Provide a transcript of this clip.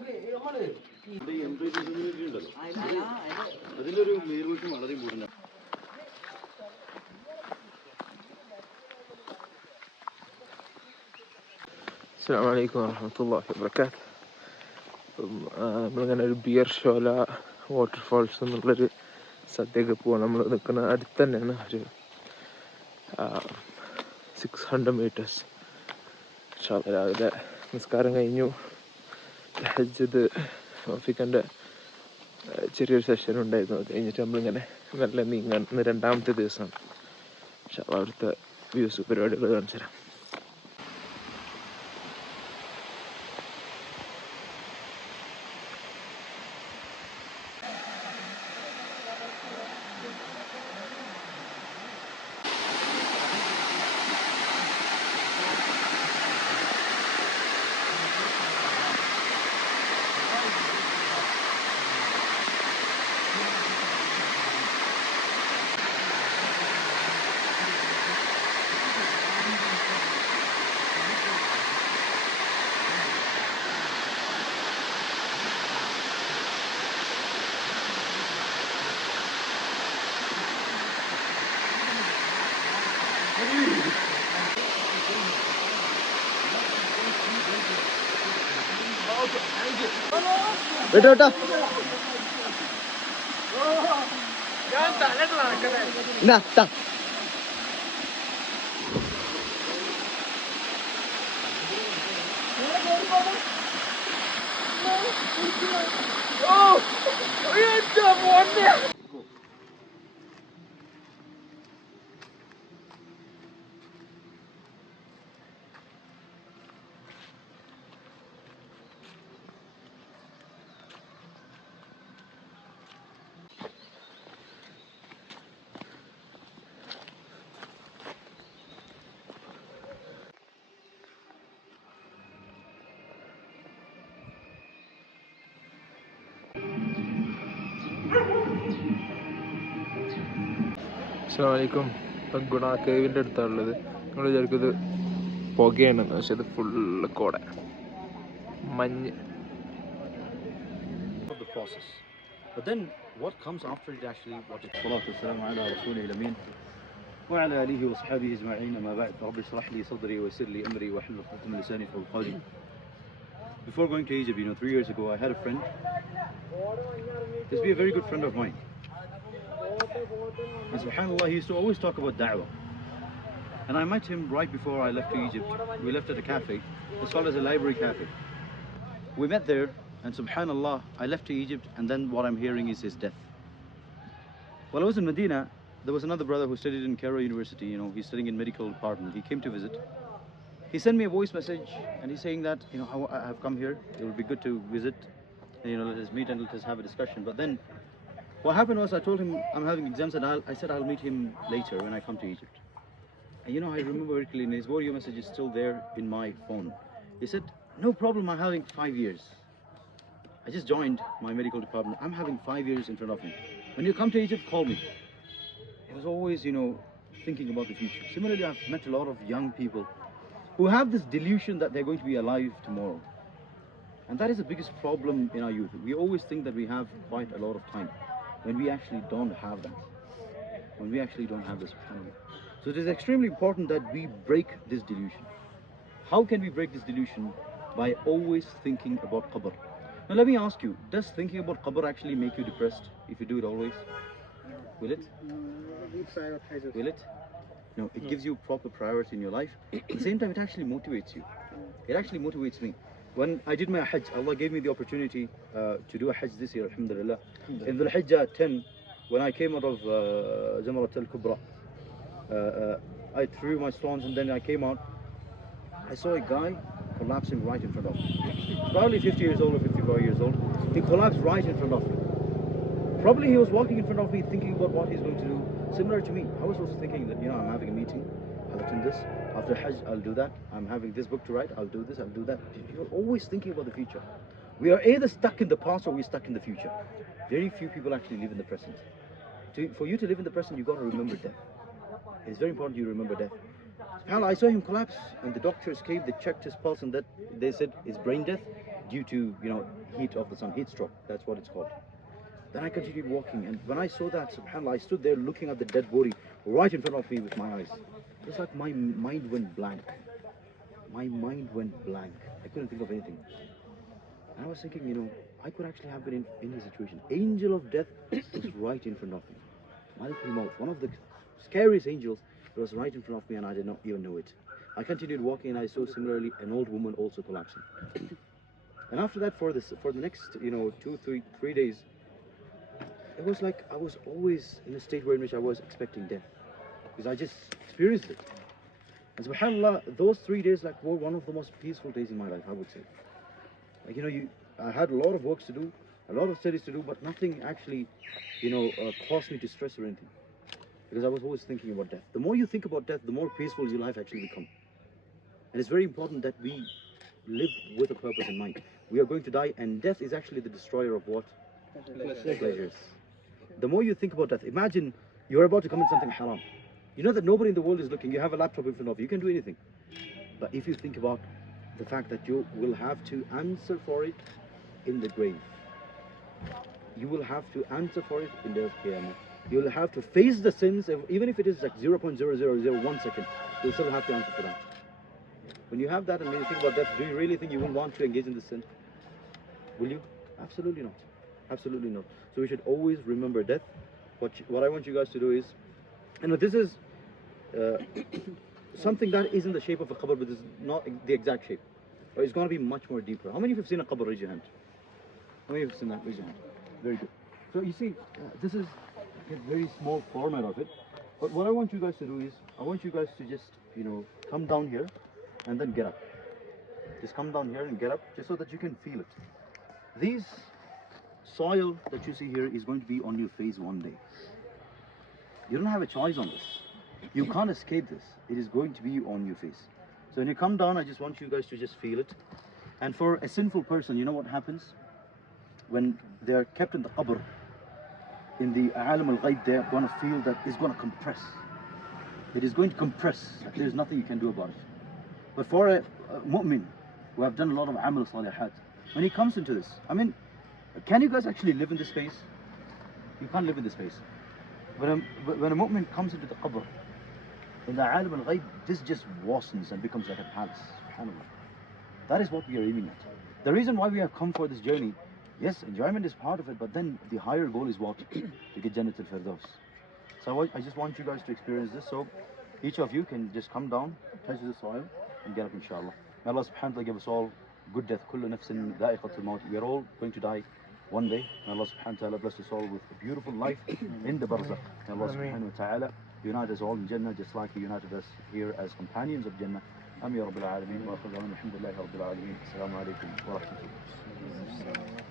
Assalamualaikum warahmatullahi wabarakatuh. നമ്മളിങ്ങനെ ഒരു beer shola waterfalls എന്നുള്ളൊരു സദ്യയൊക്കെ പോവാൻ നമ്മൾ നിൽക്കുന്ന അടുത്ത് തന്നെയാണ്. ഒരു 600 മീറ്റേഴ്സ്. രാവിലെ നിസ്കാരം കഴിഞ്ഞു. ഹജ്ജ് വാഫിക്കൻ്റെ ചെറിയൊരു സെഷൻ ഉണ്ടായിരുന്നു. അത് കഴിഞ്ഞിട്ട് നമ്മളിങ്ങനെ നല്ല നീങ്ങാൻ രണ്ടാമത്തെ ദിവസമാണ്. അവിടുത്തെ വ്യൂസ് പരിപാടികൾ കാണിച്ചു തരാം. Betul. Nah, tak. Oh, itu mana? അസ്സലാമലൈക്കും. ഇപ്പം ഗുണ കേവിൻ്റെ അടുത്താണുള്ളത്. നമ്മൾ വിചാരിക്കും ഇത് പുകയാണെന്ന്, പക്ഷെ ഇത് ഫുള്ള് കോട, മഞ്ഞ്. The process. But then what comes after it actually, what is salatu wassalamu ala rasulil amin wa ala alihi wa sahbihi ajma'in, amma ba'd. Rabbi shrah li sadri wa yassir li amri wa hlul 'uqdatam min lisani yafqahu qawli. Before going to Egypt, 3 years ago, I had a friend. He's been a very good friend of mine. And subhanAllah, he used to always talk about da'wah. And I met him right before I left to Egypt. We left at a cafe. It's called as a library cafe. We met there, and subhanAllah, I left to Egypt, and then what I'm hearing is his death. While I was in Medina, there was another brother who studied in Cairo University. He's studying in medical department. He came to visit. He sent me a voice message, and he's saying that, I have come here. It would be good to visit. And, let us meet and let us have a discussion. But then, what happened was, I told him I'm having exams, and I said I'll meet him later when I come to Egypt. And I remember very clearly, his audio message is still there in my phone. He said, no problem, I'm having 5 years. I just joined my medical department. I'm having 5 years in front of me. When you come to Egypt, call me. He was always, thinking about the future. Similarly, I've met a lot of young people who have this delusion that they're going to be alive tomorrow. And that is the biggest problem in our youth. We always think that we have quite a lot of time, when we actually don't have that. When we actually don't have this family. So it is extremely important that we break this delusion. How can we break this delusion? By always thinking about qabr. Now let me ask you, does thinking about qabr actually make you depressed if you do it always? Will it? Will it? No, it gives you proper priority in your life. At the same time, it actually motivates you. It actually motivates me. When I did my hajj, Allah gave me the opportunity to do a hajj this year, alhamdulillah. In the Hijjah 10, when I came out of Jamrat al-Kubra, I threw my stones, and then I came out. I saw a guy collapsing right in front of me. Probably 50 years old or 55 years old. He collapsed right in front of me. Probably he was walking in front of me thinking about what he's going to do. Similar to me. I was also thinking that, I'm having a meeting, I'll attend this. After Hajj, I'll do that. I'm having this book to write, I'll do this, I'll do that. You're always thinking about the future. We are either stuck in the past or we're stuck in the future. Very few people actually live in the present. For you to live in the present, you've got to remember death. It's very important you remember death. I saw him collapse, and the doctors came, they checked his pulse, and that they said it's brain death. due to, you know, heat of the sun, heat stroke. That's what it's called. Then I continued walking, and when I saw that, subhanAllah, I stood there looking at the dead body right in front of me with my eyes. It's like my mind went blank. My mind went blank. I couldn't think of anything. And I was thinking, you know, I could actually have been in his situation. Angel of death was right in front of me. Malakul Maut, one of the scariest angels, was right in front of me, and I did not even know it. I continued walking, and I saw similarly an old woman also collapsing. And after that, for the next, you know, 3 days, it was like I was always in a state in which I was expecting death, because I just experienced it. And subhanAllah, those 3 days like were one of the most peaceful days in my life, I would say. Like, you know, I had a lot of works to do, a lot of studies to do, but nothing actually, you know, caused me to stress or anything, because I was always thinking about death. The more you think about death, the more peaceful your life actually becomes. And it's very important that we live with a purpose in mind. We are going to die, and death is actually the destroyer of what? Pleasures. The more you think about death, imagine you're about to commit something haram. You know that nobody in the world is looking. You have a laptop in front of you. You can do anything. But if you think about the fact that you will have to answer for it in the grave, you will have to answer for it in the Qiyamah. You will have to face the sins, even if it is like 0.0001 second. You'll still have to answer for that. When you have that, and when you think about that, do you really think you will want to engage in this sin? Will you? Absolutely not. Absolutely not. So we should always remember death. What I want you guys to do is, and this is something that is in the shape of a qabr, but it's not the exact shape. But it's going to be much more deeper. How many of you have seen a qabr? Raise your hand. How many of you have seen that? Raise your hand. Very good. So you see, this is a very small format of it. But what I want you guys to do is, I want you guys to just, you know, come down here and then get up. Just come down here and get up, just so that you can feel it. These soil that you see here is going to be on your face one day. You don't have a choice on this. You can't escape this. It is going to be on your face. So when you come down, I just want you guys to just feel it. And for a sinful person, you know what happens? When they are kept in the qabr, in the alam al-ghaib, they are going to feel that it's going to compress. It is going to compress. There is nothing you can do about it. But for a mu'min who have done a lot of amal salihat, when he comes into this, I mean, can you guys actually live in this space? You can't live in this space. When a mu'min comes into the qabr, in the alam al-ghaib, this just worsens and becomes like a palace. SubhanAllah. That is what we are aiming at. The reason why we have come for this journey, yes, enjoyment is part of it, but then the higher goal is what? To get Jannat al-Firdaus. So I just want you guys to experience this. So each of you can just come down, touch the soil, and get up, inshallah. May Allah subhanahu wa ta'ala give us all good death. Kullu nafsin dha'iqatul maut. We are all going to die one day. May Allah subhanahu wa ta'ala bless us all with a beautiful life in the barzakh. May Allah subhanahu wa ta'ala unite us all in Jannah, just like He united us here as companions of Jannah. Amin ya Rabbil Alameen. Wa akhir da'wana alhamdulillahi Rabbil Alameen. Assalamu alaikum wa rahmatullah.